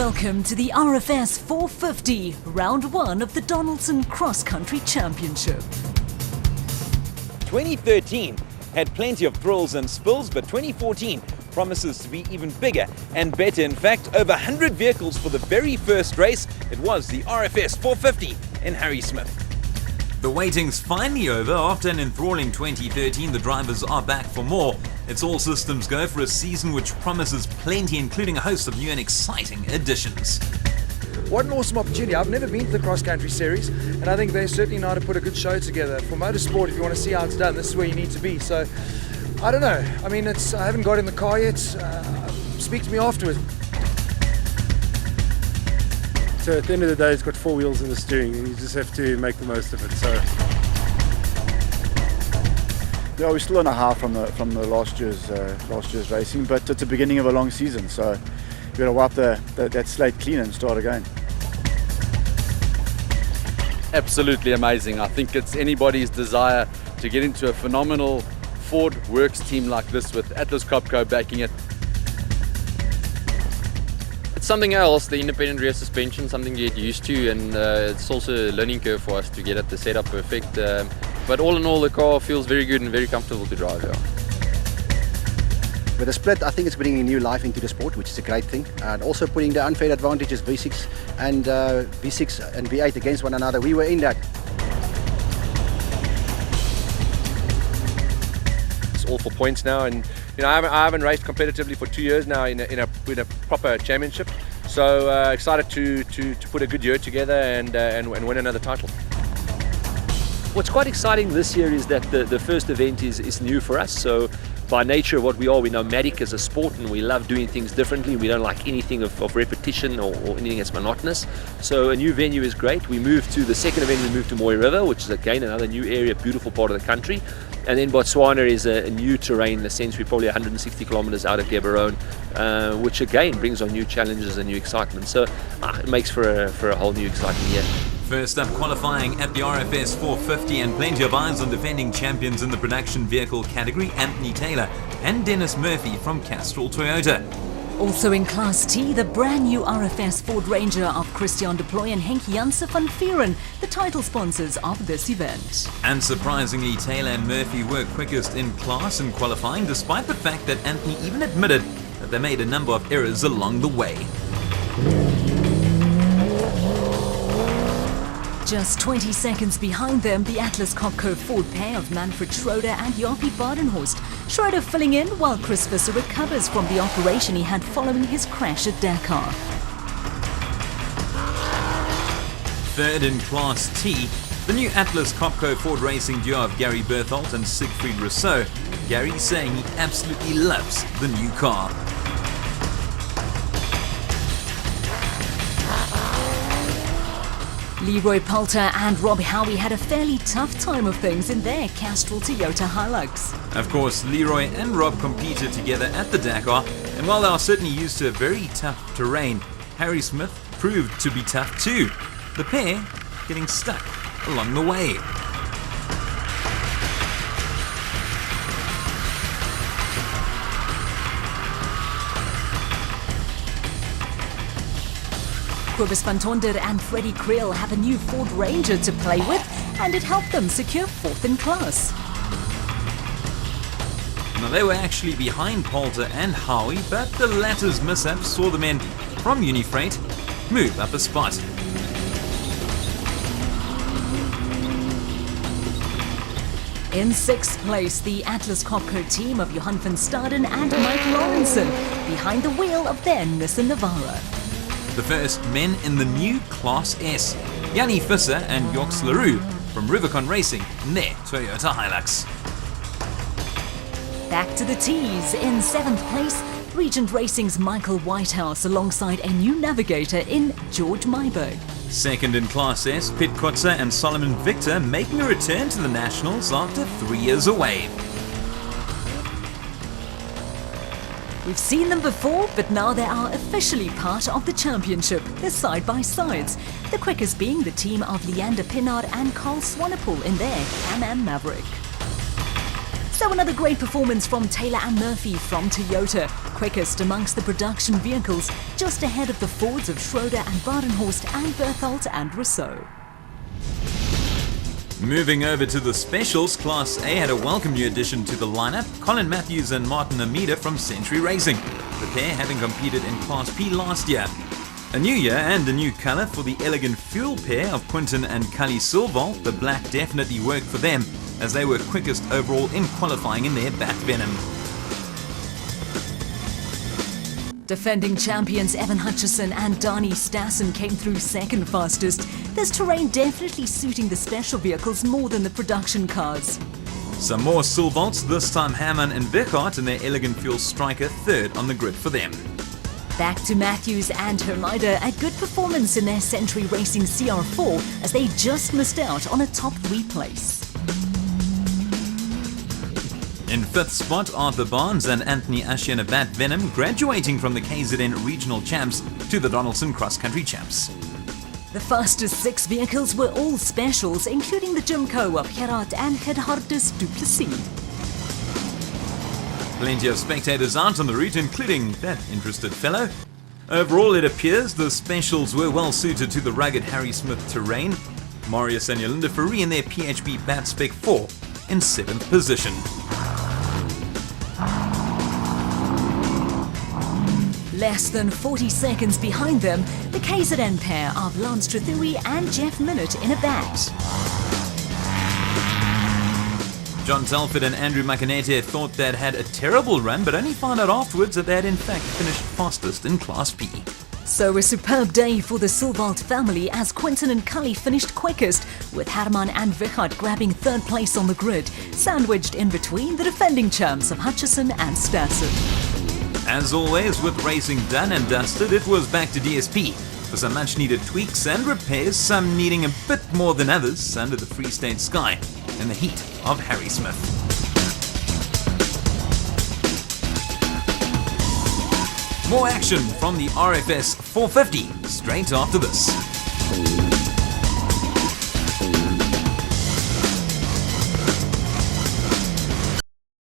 Welcome to the RFS 450, round 1 of the Donaldson Cross Country Championship. 2013 had plenty of thrills and spills, but 2014 promises to be even bigger and better. In fact, over 100 vehicles for the very first race. It was the RFS 450 in Harrismith. The waiting's finally over. After an enthralling 2013, the drivers are back for more. It's all systems go for a season which promises plenty, including a host of new and exciting additions. What an awesome opportunity. I've never been to the cross-country series, and I think they certainly know how to put a good show together. For motorsport, if you want to see how it's done, this is where you need to be. So, I don't know. I mean, I haven't got in the car yet. Speak to me afterwards. So at the end of the day, it's got 4 wheels in the steering, and you just have to make the most of it. So, yeah, we're still on a high from the last year's racing, but it's the beginning of a long season, so we've got to wipe that slate clean and start again. Absolutely amazing. I think it's anybody's desire to get into a phenomenal Ford Works team like this with Atlas Copco backing it. It's something else, the independent rear suspension, something to get used to, and it's also a learning curve for us to get the setup perfect. But all in all, the car feels very good and very comfortable to drive. Yeah. With the split, I think it's bringing new life into the sport, which is a great thing. And also putting the unfair advantages V6 and V6 and V8 against one another. We were in that. It's all for points now, and you know I haven't raced competitively for 2 years now in a proper championship. So excited to put a good year together and win another title. What's quite exciting this year is that the first event is new for us. So by nature of what we are, we know nomadic as a sport, and we love doing things differently. We don't like anything of repetition or anything that's monotonous. So a new venue is great. We moved to the second event, we moved to Mooi River, which is again another new area, beautiful part of the country. And then Botswana is a new terrain in the sense we're probably 160 kilometers out of Gaborone, which again brings on new challenges and new excitement. So it makes for a whole new exciting year. First up, qualifying at the RFS 450, and plenty of eyes on defending champions in the production vehicle category, Anthony Taylor and Dennis Murphy from Castrol Toyota. Also in Class T, the brand new RFS Ford Ranger of Christian de Plooy and Henk Janse van Vieren, the title sponsors of this event. And surprisingly, Taylor and Murphy were quickest in class in qualifying, despite the fact that Anthony even admitted that they made a number of errors along the way. Just 20 seconds behind them, the Atlas Copco Ford pair of Manfred Schroeder and Jaapie Badenhorst. Schroeder filling in while Chris Visser recovers from the operation he had following his crash at Dakar. Third in Class T, the new Atlas Copco Ford racing duo of Gary Berthold and Siegfried Rousseau. Gary saying he absolutely loves the new car. Leroy Poulter and Rob Howie had a fairly tough time of things in their Castrol Toyota Hilux. Of course, Leroy and Rob competed together at the Dakar, and while they are certainly used to a very tough terrain, Harrismith proved to be tough too. The pair getting stuck along the way. Kobus van Tonder and Freddie Creel have a new Ford Ranger to play with, and it helped them secure 4th in class. Now they were actually behind Poulter and Howie, but the latter's mishap saw the men from Unifreight move up a spot. In 6th place, the Atlas Copco team of Johan van Staden and Mike Lawrenson, behind the wheel of their Nissan Navara. The first men in the new Class S, Jannie Visser and Joks Leroux from Rubicon Racing in their Toyota Hilux. Back to the T's. In 7th place, Regent Racing's Michael Whitehouse alongside a new navigator in George Myberg. Second in Class S, Pit Kotze and Solomon Victor making a return to the Nationals after 3 years away. We've seen them before, but now they are officially part of the championship. They're side-by-sides. The quickest being the team of Leander Pinard and Carl Swanepoel in their Can-Am Maverick. So another great performance from Taylor and Murphy from Toyota, quickest amongst the production vehicles, just ahead of the Fords of Schroeder and Badenhorst and Berthold and Rousseau. Moving over to the specials, Class A had a welcome new addition to the lineup, Colin Matthews and Martin Amida from Century Racing, the pair having competed in Class P last year. A new year and a new colour for the elegant fuel pair of Quinton and Cully Silval. The black definitely worked for them, as they were quickest overall in qualifying in their Bat Venom. Defending champions Evan Hutchison and Dani Stassen came through second fastest. This terrain definitely suiting the special vehicles more than the production cars. Some more Silvalts, this time Hamann and Wichart and their elegant fuel striker third on the grid for them. Back to Matthews and Hermida, a good performance in their Century Racing CR4 as they just missed out on a top 3 place. In fifth spot, Arthur Barnes and Anthony Ashe in a Bat Venom, graduating from the KZN Regional Champs to the Donaldson Cross Country Champs. The fastest 6 vehicles were all specials, including the Jimco of Gerard and Gerhardus Duplessis. Plenty of spectators out on the route, including that interested fellow. Overall, it appears the specials were well suited to the rugged Harry Smith terrain. Marius and Yolinda Ferree in their PHB Bat Spec 4 in 7th position. Less than 40 seconds behind them, the KZN pair of Lance Trethewey and Jeff Minute in a Bat. John Telford and Andrew Macanete thought they'd had a terrible run, but only found out afterwards that they had in fact finished fastest in Class P. So a superb day for the Silvalt family as Quinton and Cully finished quickest, with Herman and Wichart grabbing 3rd place on the grid, sandwiched in between the defending champs of Hutchison and Stassen. As always, with racing done and dusted, it was back to DSP for some much needed tweaks and repairs, some needing a bit more than others under the Free State sky in the heat of Harry Smith. More action from the RFS 450 straight after this.